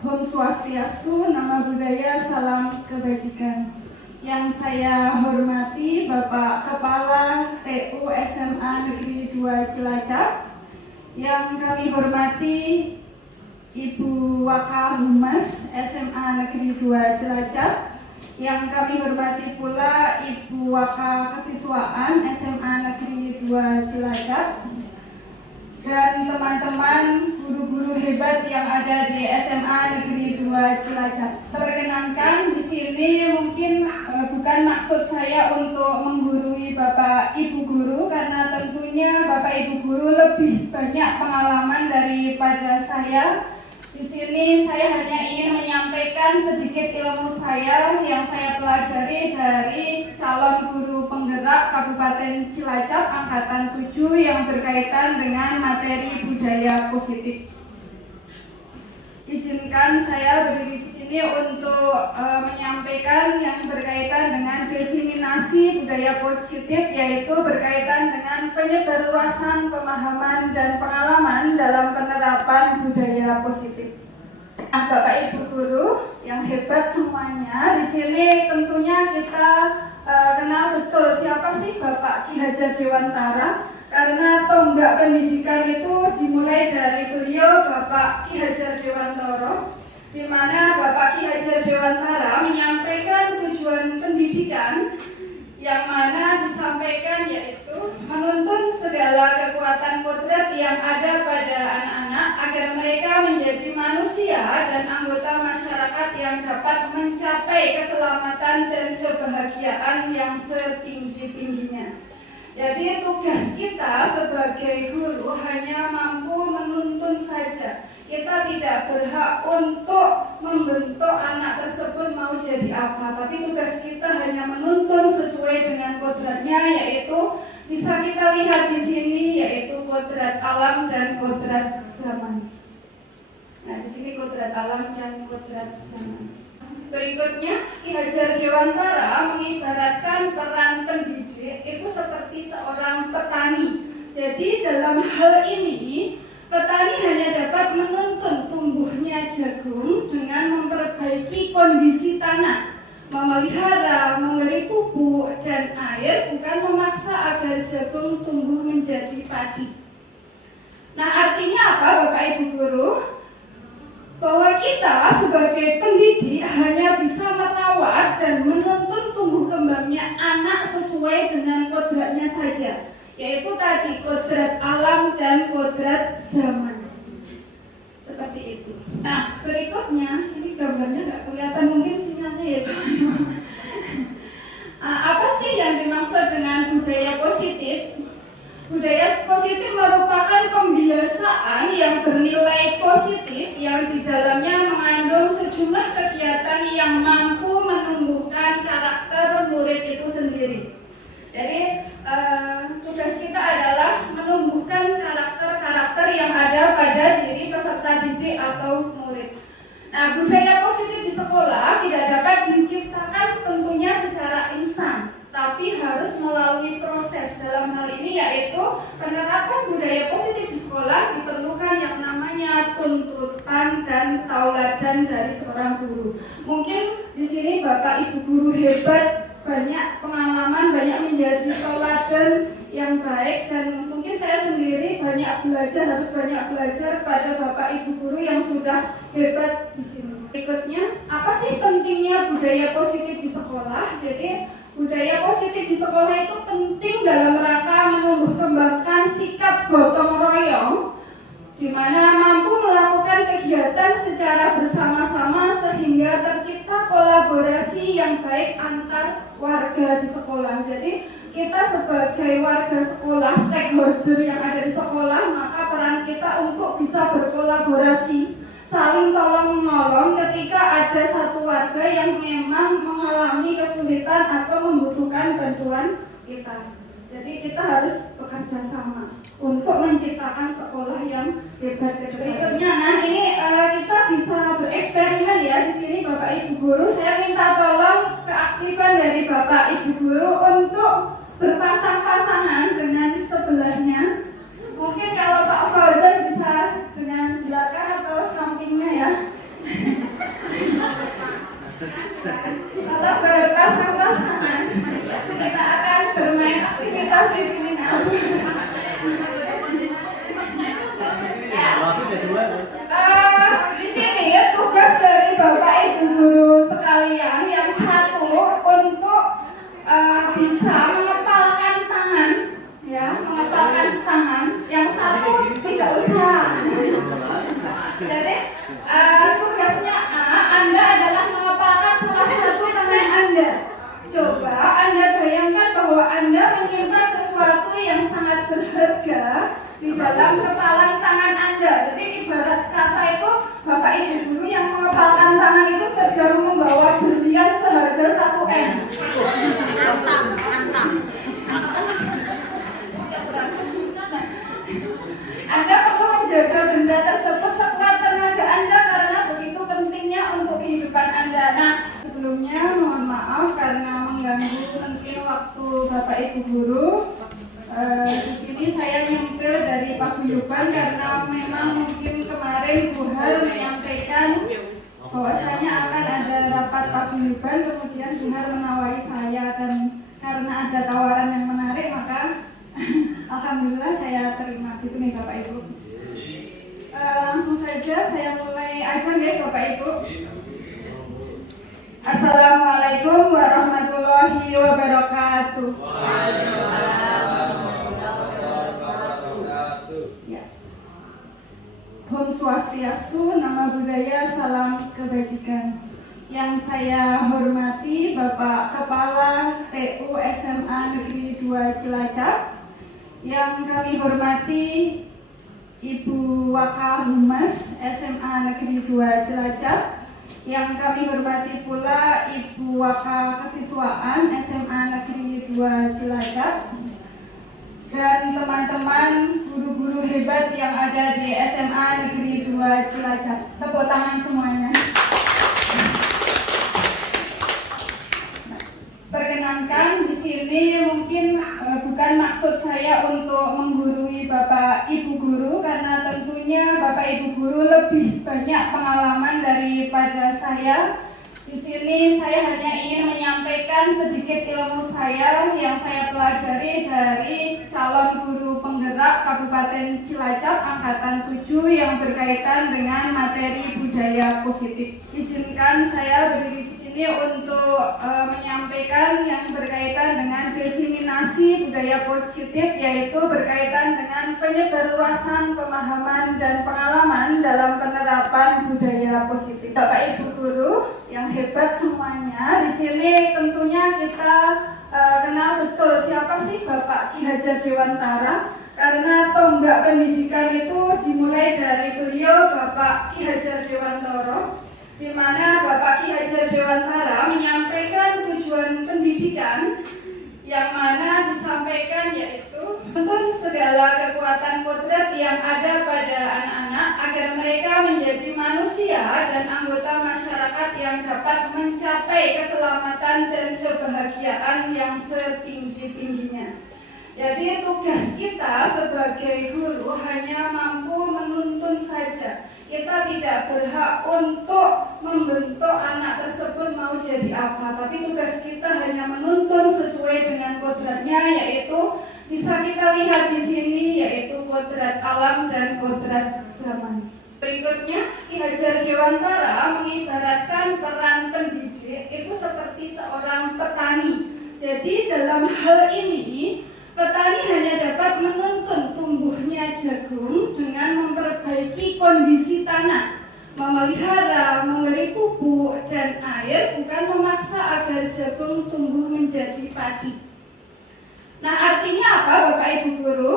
Om Swastiastu, Nama Budaya, Salam Kebajikan. Yang saya hormati Bapak Kepala TU SMA Negeri 2 Cilacap. Yang kami hormati Ibu Wakahumas SMA Negeri 2 Cilacap. Yang kami hormati pula Ibu Waka Kesiswaan SMA Negeri 2 Cilacap. Dan teman-teman guru-guru hebat yang ada di SMA Negeri 2 Cilacap. Perkenankan di sini mungkin bukan maksud saya untuk menggurui Bapak Ibu guru, karena tentunya Bapak Ibu guru lebih banyak pengalaman daripada saya. Di sini saya hanya ingin menyampaikan sedikit ilmu saya yang saya pelajari dari calon guru penggerak Kabupaten Cilacap angkatan 7 yang berkaitan dengan materi budaya positif. Izinkan saya berdiri di sini untuk menyampaikan yang berkaitan dengan diseminasi budaya positif, yaitu berkaitan dengan penyebarluasan pemahaman dan pengalaman dalam penerapan budaya positif. Nah, Bapak Ibu guru yang hebat semuanya, di sini tentunya kita kenal betul siapa sih Bapak Ki Hajar Dewantara, karena tonggak pendidikan itu dimulai dari beliau Bapak Ki Hajar Dewantara, di mana Bapak Ki Hajar Dewantara menyampaikan tujuan pendidikan yang mana disampaikan yaitu menuntun segala kekuatan kodrat yang ada pada anak-anak agar mereka menjadi manusia dan anggota masyarakat yang dapat mencapai keselamatan dan kebahagiaan yang setinggi-tingginya. Jadi tugas kita sebagai guru hanya mampu menuntun saja. Kita tidak berhak untuk membentuk anak tersebut mau jadi apa, tapi tugas kita hanya menuntun sesuai dengan kodratnya, yaitu bisa kita lihat di sini, yaitu kodrat alam dan kodrat zaman. Nah, di sini kodrat alam dan kodrat zaman. Berikutnya, Ki Hajar Dewantara mengibaratkan peran pendidik itu seperti seorang petani. Jadi dalam hal ini, petani hanya dapat menuntun tumbuhnya jagung dengan memperbaiki kondisi tanah, memelihara, memberi pupuk dan air, bukan memaksa agar jagung tumbuh menjadi padi. Nah, artinya apa Bapak Ibu guru? Bahwa kita sebagai pendidik hanya bisa merawat dan menuntun tumbuh kembangnya anak sesuai dengan kodratnya saja, yaitu tadi kodrat alam dan kodrat zaman. Seperti itu. Nah, berikutnya, ini gambarnya nggak kelihatan, mungkin sinyalnya ya. Apa sih yang dimaksud dengan budaya positif? Budaya positif merupakan pembiasaan yang bernilai positif yang di dalamnya mengandung sejumlah kegiatan yang mampu menumbuhkan karakter murid itu sendiri. Jadi tugas kita adalah menumbuhkan karakter-karakter yang ada pada diri peserta didik atau murid. Nah, budaya positif di sekolah tidak dapat diciptakan tentunya secara instan, tapi harus melalui proses. Dalam hal ini yaitu penerapan budaya positif di sekolah diperlukan yang namanya tuntutan dan tauladan dari seorang guru. Mungkin di sini Bapak Ibu guru hebat, banyak pengalaman, banyak menjadi tauladan yang baik, dan mungkin saya sendiri harus banyak belajar pada Bapak Ibu guru yang sudah hebat di sini. Berikutnya, apa sih pentingnya budaya positif di sekolah? Jadi budaya positif di sekolah itu penting dalam rangka menumbuh kembangkan sikap gotong royong, di mana mampu melakukan kegiatan secara bersama-sama sehingga tercipta kolaborasi yang baik antar warga di sekolah. Jadi kita sebagai warga sekolah, stakeholder yang ada di sekolah, maka peran kita untuk bisa berkolaborasi, saling tolong-menolong ketika ada satu warga yang memang mengalami kesulitan atau membutuhkan bantuan kita. Jadi kita harus bekerja sama untuk menciptakan sekolah yang hebat. Berikutnya, nah ini kita bisa bereksperimen ya di sini Bapak Ibu guru. Saya minta tolong keaktifan dari Bapak Ibu guru untuk berpasang-pasangan dengan sebelahnya. Mungkin kalau Pak Fauzan bisa dengan belakang atau sampingnya ya. guru yang mengepalkan tangan itu sedang membawa berlian seharga 1 M. Mantap. Anda perlu menjaga benda tersebut sekuat tenaga Anda karena begitu pentingnya untuk kehidupan Anda. Nah, sebelumnya mohon maaf karena mengganggu mungkin waktu Bapak Ibu guru. Di sini saya nyempil dari paguyuban karena memang mungkin kemarin Bu Har menyampaikan bahwasanya akan ada rapat paguyuban, kemudian Bu Har menawari saya dan karena ada tawaran yang menarik maka alhamdulillah saya terima. Gitu nih Bapak Ibu. Langsung saja saya mulai aja ya Bapak Ibu. Assalamualaikum warahmatullahi wabarakatuh. Ya. Om Swastiastu, Nama Budaya, Salam Kebajikan. Yang saya hormati Bapak Kepala TU SMA Negeri 2 Cilacap. Yang kami hormati Ibu Waka Humas SMA Negeri 2 Cilacap. Yang kami hormati pula Ibu Waka Kesiswaan SMA Negeri 2 Cilacap. Dan teman-teman guru-guru hebat yang ada di SMA Negeri 2 Cilacap. Tepuk tangan semuanya. Perkenankan di sini mungkin bukan maksud saya untuk menggurui Bapak Ibu guru karena tentunya Bapak Ibu guru lebih banyak pengalaman daripada saya. Di sini saya hanya ingin menyampaikan sedikit ilmu saya yang saya pelajari dari calon guru penggerak Kabupaten Cilacap angkatan 7 yang berkaitan dengan materi budaya positif. Izinkan saya berdiri di sini untuk menyampaikan yang berkaitan dengan diseminasi budaya positif, yaitu berkaitan dengan penyebarluasan pemahaman dan pengalaman dalam penerapan budaya positif. Bapak Ibu guru yang hebat semuanya, di sini tentunya kita kenal betul siapa sih Bapak Ki Hajar Dewantara, karena tonggak pendidikan itu dimulai dari beliau Bapak Ki Hajar Dewantara, di mana Bapak Ki Hajar Dewantara menyampaikan tujuan pendidikan yang mana disampaikan yaitu menuntun segala kekuatan kodrat yang ada pada anak-anak agar mereka menjadi manusia dan anggota masyarakat yang dapat mencapai keselamatan dan kebahagiaan yang setinggi-tingginya. Jadi tugas kita sebagai guru hanya mampu menuntun saja. Kita tidak berhak untuk membentuk anak tersebut mau jadi apa, tapi tugas kita hanya menuntun sesuai dengan kodratnya, yaitu bisa kita lihat di sini, yaitu kodrat alam dan kodrat zaman. Berikutnya, Ki Hajar Dewantara mengibaratkan peran pendidik itu seperti seorang petani. Jadi dalam hal ini, petani hanya dapat menuntun tumbuhnya jagung dengan memperbaiki kondisi tanah, memelihara, memberi pupuk dan air, bukan memaksa agar jagung tumbuh menjadi padi. Nah, artinya apa Bapak Ibu guru?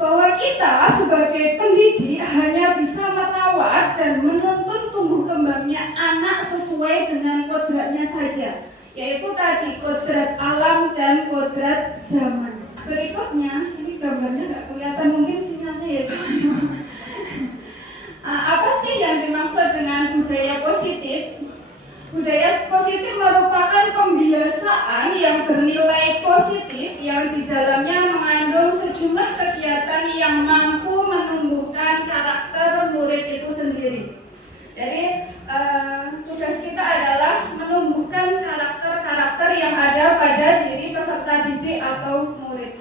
Bahwa kita sebagai pendidik hanya bisa merawat dan menuntun tumbuh kembangnya anak sesuai dengan kodratnya saja, yaitu tadi kodrat alam dan kodrat zaman. Berikutnya, ini gambarnya nggak kelihatan, mungkin sinyalnya ya. Apa sih yang dimaksud dengan budaya positif? Budaya positif merupakan pembiasaan yang bernilai positif yang di dalamnya mengandung sejumlah kegiatan yang mampu menumbuhkan karakter murid itu sendiri. Jadi tugas kita adalah menumbuhkan karakter-karakter yang ada pada diri peserta didik atau murid.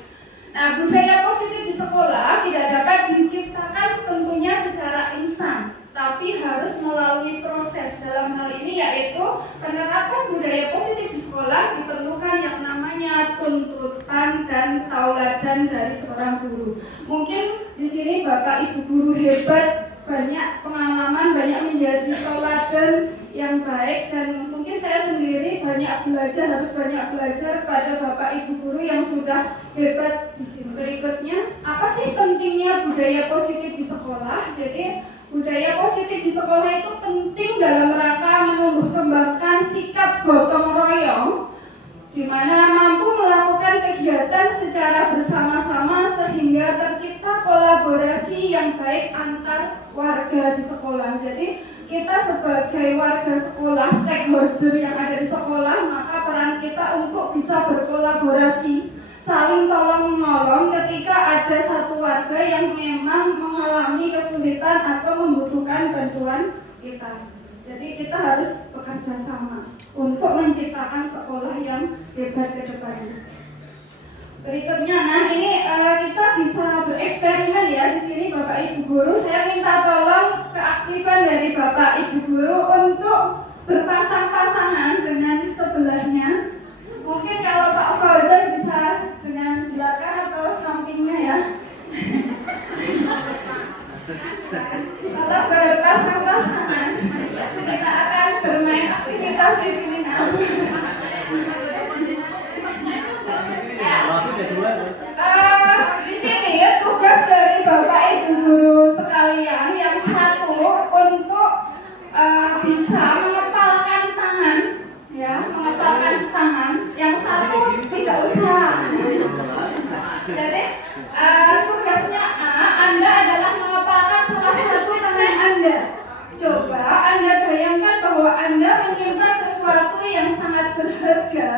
Nah, budaya positif di sekolah tidak dapat diciptakan tentunya secara instan, tapi harus melalui proses. Dalam hal ini yaitu penerapan budaya positif di sekolah diperlukan yang namanya tuntutan dan tauladan dari seorang guru. Mungkin di sini Bapak Ibu guru hebat, banyak pengalaman, banyak menjadi tauladan yang baik, dan mungkin saya sendiri harus banyak belajar pada Bapak Ibu guru yang sudah hebat di sini. Berikutnya, apa sih pentingnya budaya positif di sekolah? Jadi Budaya positif di sekolah itu penting dalam rangka menumbuh kembangkan sikap gotong royong, di mana mampu melakukan kegiatan secara bersama-sama sehingga tercipta kolaborasi yang baik antar warga di sekolah. Jadi kita sebagai warga sekolah, stakeholder yang ada di sekolah, maka peran kita untuk bisa berkolaborasi, saling tolong-menolong ketika ada satu warga yang memang mengalami kesulitan atau membutuhkan bantuan kita. Jadi kita harus bekerja sama untuk menciptakan sekolah yang hebat ke depannya. Berikutnya, nah ini kita bisa bereksperimen ya di sini Bapak Ibu Guru. Saya minta tolong keaktifan dari Bapak Ibu Guru untuk berpasang-pasangan dengan sebelahnya. Mungkin kalau Pak Fauzan bisa dengan belakang atau sampingnya ya. Kalau berpasang-pasangan, kita akan bermain aktivitas di sini. Di sini tugas dari Bapak Ibu Guru sekalian yang satu untuk bisa mengepalkan tangan, ya, mengepalkan tangan. Yang satu tidak usah. Jadi tugasnya Anda adalah mengepalkan salah satu tangan Anda. Coba Anda bayangkan bahwa Anda menyimpan sesuatu yang sangat berharga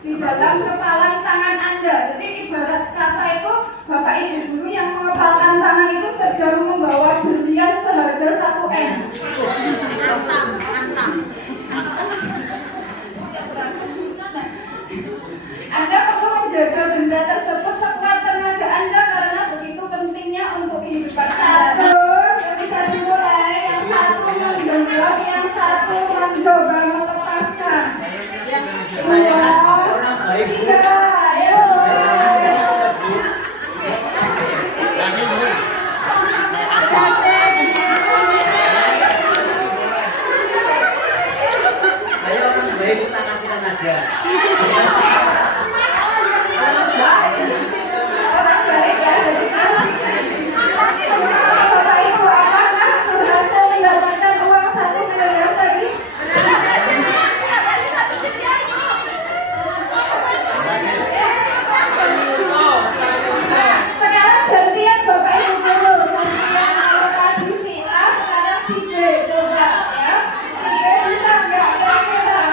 di dalam kepalan tangan Anda. Jadi ibarat kata itu Bapak Ibu Guru yang mengepalkan tangan itu sedang membawa berlian seharga 1 M. Anda perlu menjaga benda tersebut sekuat tenaga Anda karena begitu pentingnya untuk kehidupan Anda. Yang bisa dimulai, yang satu menggenggam, yang satu mencoba melepaskan. 2, 3, ayo. Ayo orang baik kita kasihkan aja. Orang baik ya, jadi kasih. Bapak Ibu apakah berhasil mendapatkan uang 1 miliar tadi? Sekarang gantian Bapak Ibu Guru. Kalau tadi si A, sekarang si B. Coba ya. Si B bisa nggak kira-kira?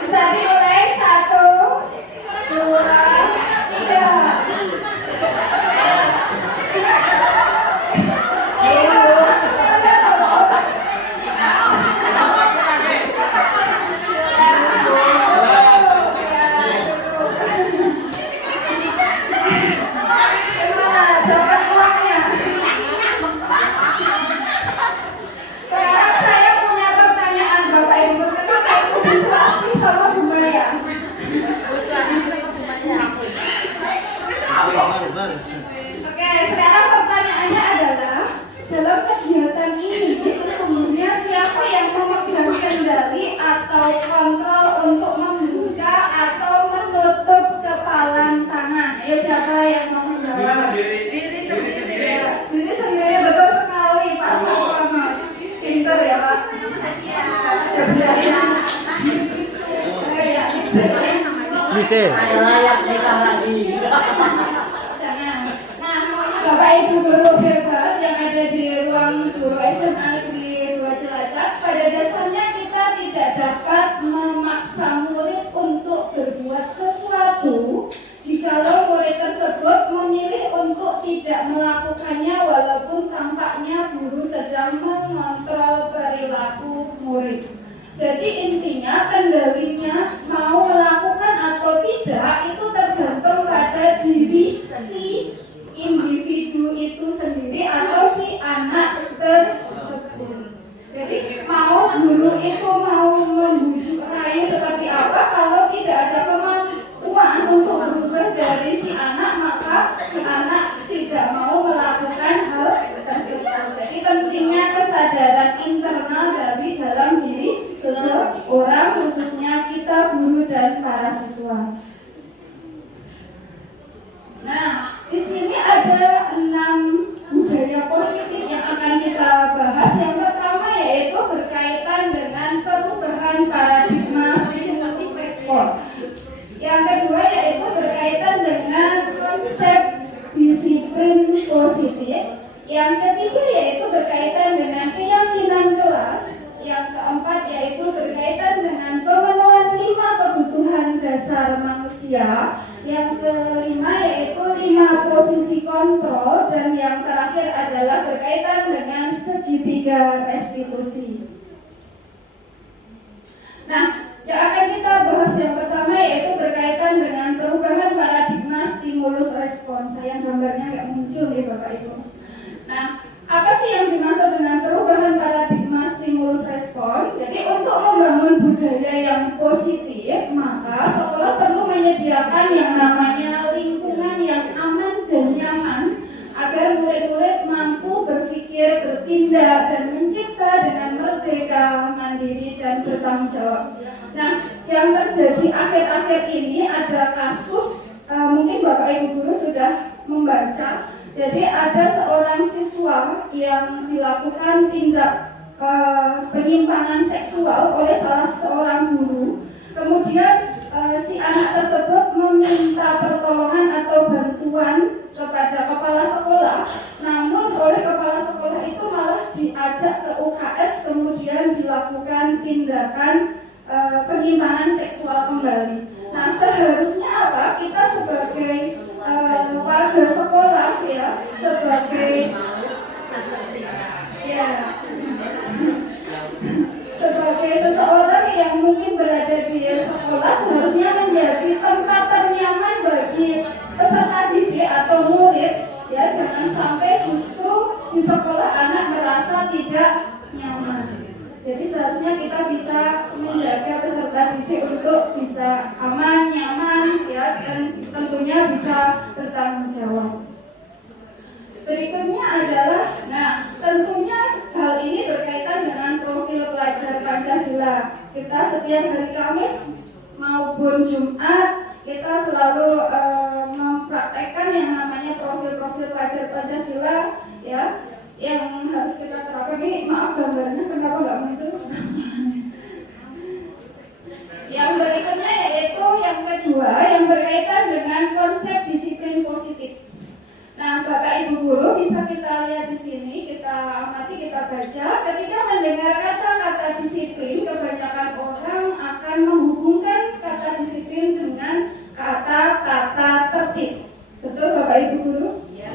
Bisa dimulai 1, 2, 3. Dapat uangnya. Sekarang saya punya pertanyaan Bapak Ibu. Kenapa itu disuapin sama Bu Maya? Oke, sekarang pertanyaannya adalah dalam kegiatan ini sesungguhnya siapa yang memegang kendali atau kontrol untuk membuka atau menutup kepalan tangan? Ayo siapa yang mau menjawab? Diri sendiri, betul sekali Pak Sarwono. Pinter ya Pak. Bisa. Layak nikah lagi. Jangan. Nah, Bapak Ibu Guru hebat yang ada di ruang guru SMA Negeri 2 Cilacap, pada dasarnya kita tidak dapat memaksa murid untuk berbuat sesuatu jikalau murid tersebut memilih untuk tidak melakukannya walaupun tampaknya guru sedang mengontrol perilaku murid. Jadi intinya kendalinya mau melakukan atau tidak itu tergantung pada diri si individu itu sendiri atau si anak tersebut. Jadi mau guru itu mau membujuk rayu seperti apa, kalau tidak ada kemampuan untuk berubah dari si anak, maka si anak tidak mau melakukan hal tersebut. Jadi pentingnya kesadaran internal dari dalam diri seseorang, khususnya kita guru dan para siswa. Nah, di sini ada 6 budaya positif Yang ketiga yaitu berkaitan dengan keyakinan kelas. Yang keempat yaitu berkaitan dengan pemenuhan 5 kebutuhan dasar manusia. Yang kelima yaitu 5 posisi kontrol, dan yang terakhir adalah berkaitan dengan segitiga restitusi. Nah, yang akan kita bahas yang pertama yaitu berkaitan dengan perubahan paradigma stimulus respons. Sayang gambarnya nggak muncul nih Bapak Ibu. Nah, apa sih yang dimaksud dengan perubahan paradigma stimulus respons? Jadi untuk membangun budaya yang positif, maka sekolah perlu menyediakan yang namanya lingkungan yang aman dan nyaman agar murid-murid mampu berpikir, bertindak, dan mencipta dengan merdeka, mandiri, dan bertanggung jawab. Nah, yang terjadi akhir-akhir ini ada kasus, mungkin Bapak Ibu guru sudah membaca. Jadi ada seorang siswa yang dilakukan tindak penyimpangan seksual oleh salah seorang guru. Kemudian si anak tersebut meminta pertolongan atau bantuan kepada kepala sekolah, namun oleh kepala sekolah itu malah diajak ke UKS, kemudian dilakukan tindakan penyimpangan seksual kembali. Nah, seharusnya apa? Kita sebagai warga sekolah ya, sebagai seseorang yang mungkin berada di sekolah, seharusnya menjadi tempat ternyaman bagi peserta didik atau murid ya. Jangan sampai justru di sekolah anak merasa tidak nyaman. Jadi seharusnya kita bisa menjaga peserta didik untuk bisa aman, nyaman ya, dan tentunya bisa bertanggung jawab. Berikutnya adalah, nah tentunya hal ini berkaitan dengan profil pelajar Pancasila. Kita setiap hari Kamis maupun Jumat kita selalu mempraktekkan yang namanya profil-profil pelajar Pancasila ya, yang harus kita terapkan. Ini maaf gambarnya kenapa nggak muncul? Yang berikutnya yaitu yang kedua yang berkaitan dengan konsep disiplin positif. Nah, Bapak Ibu guru bisa kita lihat di sini, kita amati, kita baca. Ketika mendengar kata-kata disiplin, kebanyakan orang akan menghubungkan kata disiplin dengan kata-kata tertib. Betul Bapak Ibu guru? Iya.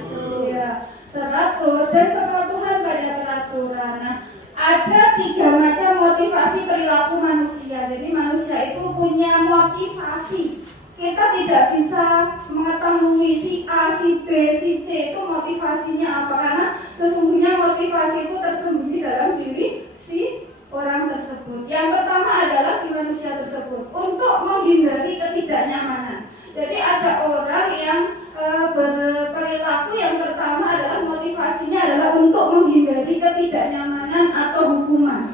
Ya, teratur dan kepatuhan pada peraturan. Nah, ada 3 macam motivasi perilaku manusia. Jadi manusia itu punya motivasi. Kita tidak bisa mengetahui si A, si B, si C itu motivasinya apa, karena sesungguhnya motivasi itu tersembunyi dalam diri si orang tersebut. Yang pertama adalah si manusia tersebut untuk menghindari ketidaknyamanan. Jadi ada orang yang berperilaku yang pertama adalah motivasinya adalah untuk menghindari ketidaknyamanan atau hukuman.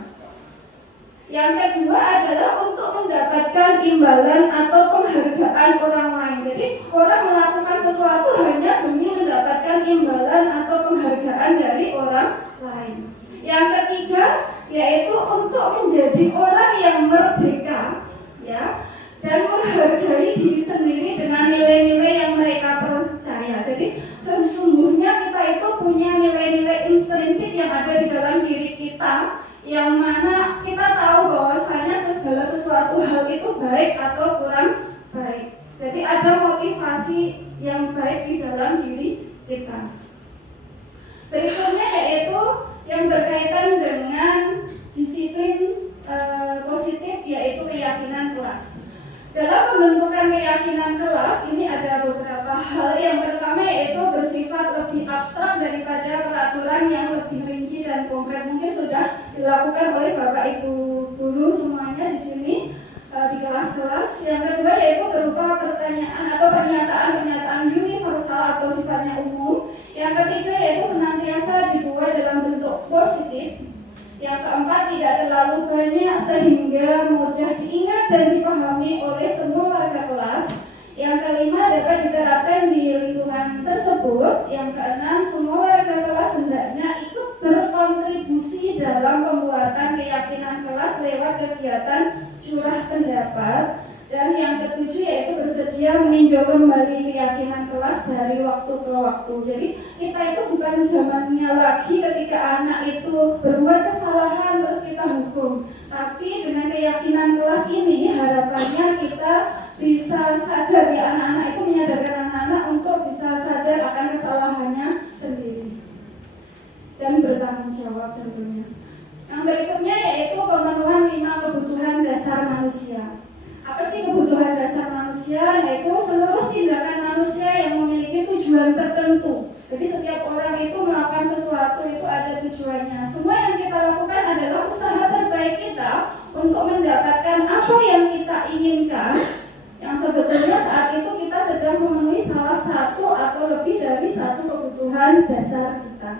Yang kedua adalah untuk mendapatkan imbalan atau penghargaan orang lain. Jadi orang melakukan sesuatu hanya demi mendapatkan imbalan atau penghargaan dari orang lain. Yang ketiga yaitu untuk menjadi orang yang merdeka ya, dan menghargai diri sendiri dengan nilai-nilai yang mereka percaya. Jadi sesungguhnya kita itu punya nilai-nilai intrinsik yang ada di dalam diri kita, yang mana kita tahu bahwasanya segala sesuatu hal itu baik atau kurang baik. Jadi ada motivasi yang baik di dalam diri kita. Berikutnya yaitu yang berkaitan dengan disiplin positif, yaitu keyakinan kelas. Dalam pembentukan keyakinan kelas ini ada beberapa hal. Yang pertama yaitu bersifat lebih abstrak daripada peraturan yang lebih rinci dan konkret. Mungkin sudah dilakukan oleh Bapak Ibu guru semuanya di sini di kelas-kelas. Yang kedua yaitu berupa pertanyaan atau pernyataan-pernyataan universal atau sifatnya umum. Yang ketiga yaitu senantiasa dibuat dalam bentuk positif. Yang keempat tidak terlalu banyak sehingga mudah diingat dan dipahami oleh semua warga kelas. Yang kelima dapat diterapkan di lingkungan tersebut. Yang keenam semua warga kelas hendaknya ikut berkontribusi dalam pembuatan keyakinan kelas lewat kegiatan curah pendapat. Dan yang ketujuh yaitu bersedia meninjau kembali keyakinan kelas dari waktu ke waktu. Jadi kita itu bukan zamannya lagi ketika anak itu berbuat kesalahan terus kita hukum. Tapi dengan keyakinan kelas ini harapannya kita bisa sadar, ya, anak-anak itu menyadarkan anak-anak untuk bisa sadar akan kesalahannya sendiri dan bertanggung jawab tentunya. Yang berikutnya yaitu pemenuhan 5 kebutuhan dasar manusia. Apa sih kebutuhan dasar manusia? Yaitu seluruh tindakan manusia yang memiliki tujuan tertentu. Jadi setiap orang itu melakukan sesuatu itu ada tujuannya. Semua yang kita lakukan adalah usaha terbaik kita untuk mendapatkan apa yang kita inginkan. Yang sebetulnya saat itu kita sedang memenuhi salah satu atau lebih dari satu kebutuhan dasar kita.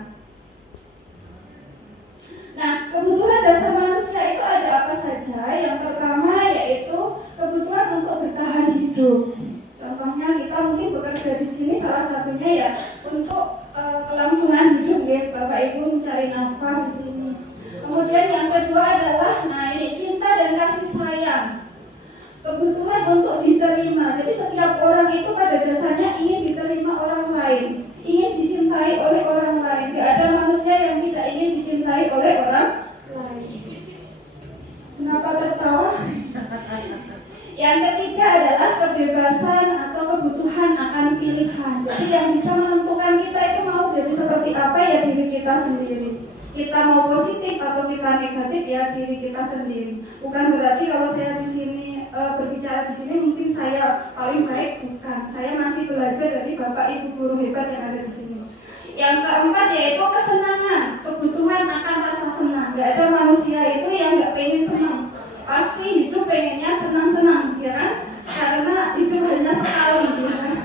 Nah, kebutuhan dasar manusia itu ada apa saja? Yang pertama yaitu kebutuhan untuk bertahan hidup. Contohnya kita mungkin bekerja di sini salah satunya ya untuk kelangsungan hidup, ya, Bapak Ibu mencari nafkah di sini. Kemudian yang kedua adalah, ini cinta dan kasih sayang. Kebutuhan untuk diterima. Jadi setiap orang itu pada dasarnya ingin diterima orang lain, ingin dicintai oleh orang lain. Tidak ada manusia yang tidak ingin dicintai oleh orang lain. Kenapa tertawa? Yang ketiga adalah kebebasan atau kebutuhan akan pilihan. Jadi yang bisa menentukan kita itu mau jadi seperti apa ya diri kita sendiri. Kita mau positif atau kita negatif ya diri kita sendiri. Bukan berarti kalau saya di sini berbicara di sini mungkin saya paling baik, bukan. Saya masih belajar dari Bapak Ibu guru hebat yang ada di sini. Yang keempat yaitu kesenangan, kebutuhan akan rasa senang. Gak ada manusia itu yang gak pengen senang. Pasti hidup pengennya senang-senang, ya kan? Karena hidup hanya sekali. Ya kan?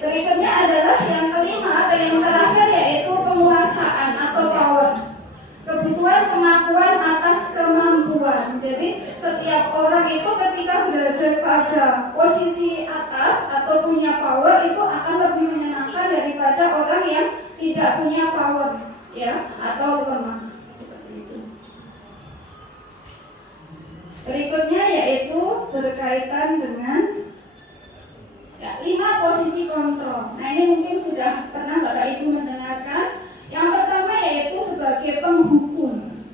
Berikutnya adalah yang kelima atau yang terakhir yaitu penguasaan atau power. Kebutuhan kemampuan atas kemampuan. Jadi setiap orang itu ketika berada pada posisi atas atau punya power itu akan lebih menyenangkan daripada orang yang tidak punya power, ya, atau lemah. Seperti itu. Berikutnya yaitu berkaitan dengan 5 posisi kontrol. Nah, ini mungkin sudah pernah Bapak Ibu mendengarkan. Yang pertama yaitu sebagai penghukum,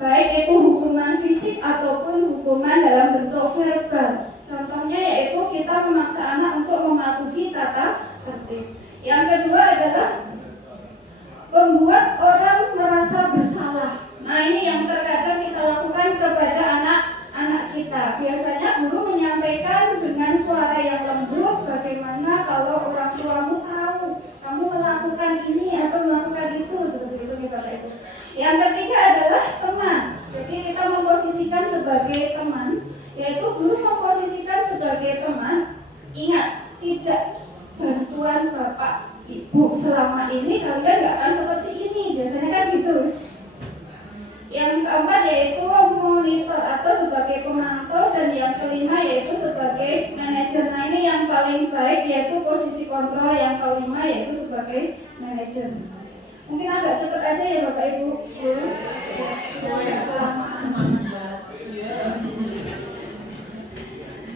baik itu hukuman fisik ataupun hukuman dalam bentuk verbal. Contohnya yaitu kita memaksa anak untuk mematuhi tata tertib. Yang kedua adalah membuat orang merasa bersalah. Nah, ini yang terkadang kita lakukan kepada anak-anak kita. Biasanya guru menyampaikan dengan suara yang lembut, bagaimana kalau orang tuamu tahu kamu melakukan ini atau melakukan itu, seperti itu nih Bapak Ibu. Yang ketiga adalah teman. Jadi kita memposisikan sebagai teman, yaitu guru memposisikan sebagai teman. Ingat, tidak bantuan Bapak Ibu selama ini kalian nggak akan seperti ini. Biasanya kan gitu. Yang keempat yaitu monitor atau sebagai pemantau, dan yang kelima yaitu sebagai manajer. Nah, ini yang paling baik yaitu posisi kontrol. Yang kelima yaitu sebagai manajer. Mungkin agak cepat aja ya Bapak Ibu.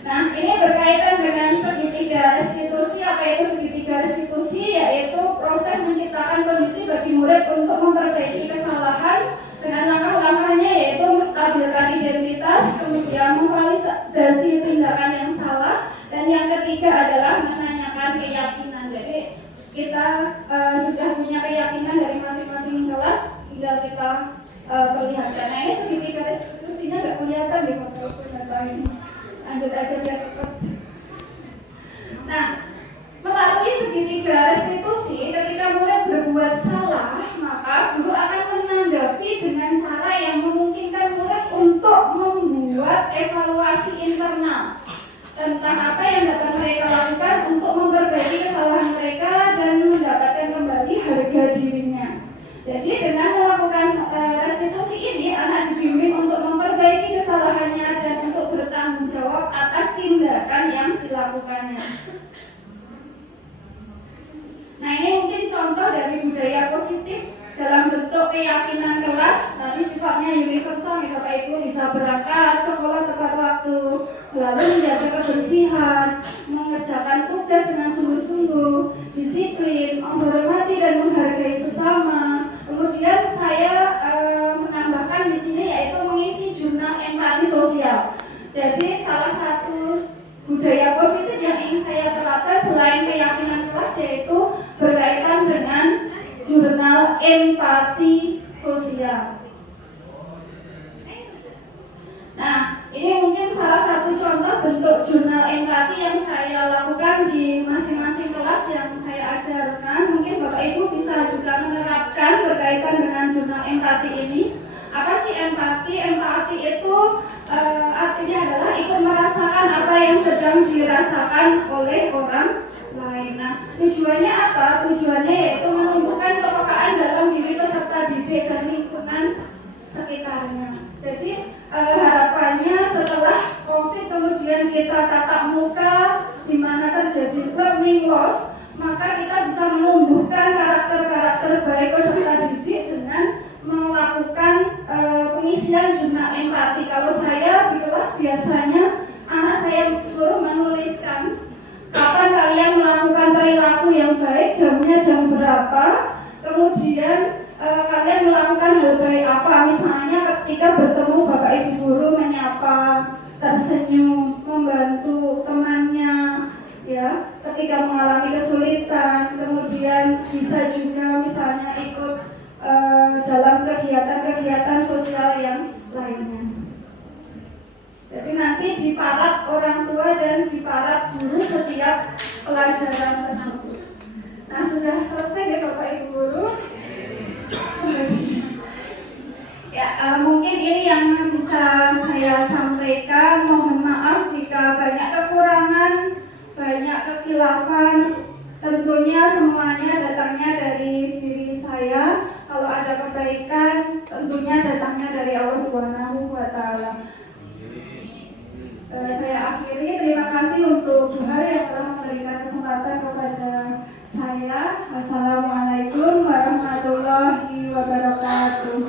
Nah, ini berkaitan dengan segitiga restitusi. Apa itu segitiga restitusi? Yaitu proses menciptakan kondisi bagi murid untuk memperbaiki kesalahan dengan langkah-langkahnya, yaitu menstabilkan identitas, kemudian memvalidasi tindakan yang salah, dan yang ketiga adalah menanyakan keyakinan. Jadi kita sudah punya keyakinan dari masing-masing kelas, tinggal kita perlihatkan. Nah, ini segitiga restitusinya nggak kelihatan di foto ini. Lanjut aja biar cepat. Nah, melalui segitiga restitusi, ketika murid berbuat salah, maka guru akan menanggapi dengan cara yang memungkinkan murid untuk membuat evaluasi internal tentang apa yang dapat mereka lakukan untuk memperbaiki kesalahan mereka dan mendapatkan kembali harga dirinya. Jadi dengan melakukan restitusi ini, anak dibimbing untuk memperbaiki kesalahannya dan untuk bertanggung jawab atas tindakan yang dilakukannya. Nah, ini mungkin contoh dari budaya positif dalam bentuk keyakinan kelas, tapi sifatnya universal. Bapak Ibu bisa berangkat sekolah tepat waktu, waktu, selalu menjaga kebersihan, mengerjakan tugas dengan sungguh-sungguh, disiplin, menghormati dan menghargai sesama. Kemudian saya menambahkan di sini yaitu mengisi jurnal empati sosial. Jadi salah satu budaya positif yang ingin saya terapkan selain keyakinan kelas yaitu berkaitan dengan jurnal empati sosial. Nah, ini mungkin salah satu contoh bentuk jurnal empati yang saya lakukan di masing-masing kelas yang saya ajarkan. Mungkin Bapak Ibu bisa juga menerapkan berkaitan dengan jurnal empati ini. Apa sih empati? Empati itu artinya adalah ikut merasakan apa yang sedang dirasakan oleh orang lain. Nah, tujuannya apa? Tujuannya yaitu menumbuhkan kepekaan dalam diri peserta didik dan lingkungan sekitarnya. Jadi harapannya setelah COVID kemudian kita tatap muka di mana terjadi learning loss, maka kita bisa menumbuhkan karakter-karakter baik peserta didik dengan melakukan pengisian jurnal empati. Kalau saya di kelas biasanya anak saya suruh menuliskan kapan kalian melakukan perilaku yang baik, jamnya jam berapa, kemudian kalian melakukan hal baik apa, misalnya ketika bertemu Bapak Ibu guru menyapa, tersenyum, membantu temannya, ya, ketika mengalami kesulitan, kemudian bisa juga misalnya ikut dalam kegiatan-kegiatan sosial yang lainnya. Jadi nanti diparap orang tua dan diparap guru setiap pelajaran tersebut. Nah, sudah selesai ya Bapak Ibu guru. Ya, mungkin ini yang bisa saya sampaikan. Mohon maaf jika banyak kekurangan, banyak kekhilafan. Tentunya semuanya datangnya dari diri saya. Kalau ada kebaikan, tentunya datangnya dari Allah Subhanahu wa Ta'ala. Saya akhiri. Terima kasih untuk Tuhan yang telah memberikan kesempatan kepada saya. Wassalamualaikum warahmatullahi wabarakatuh.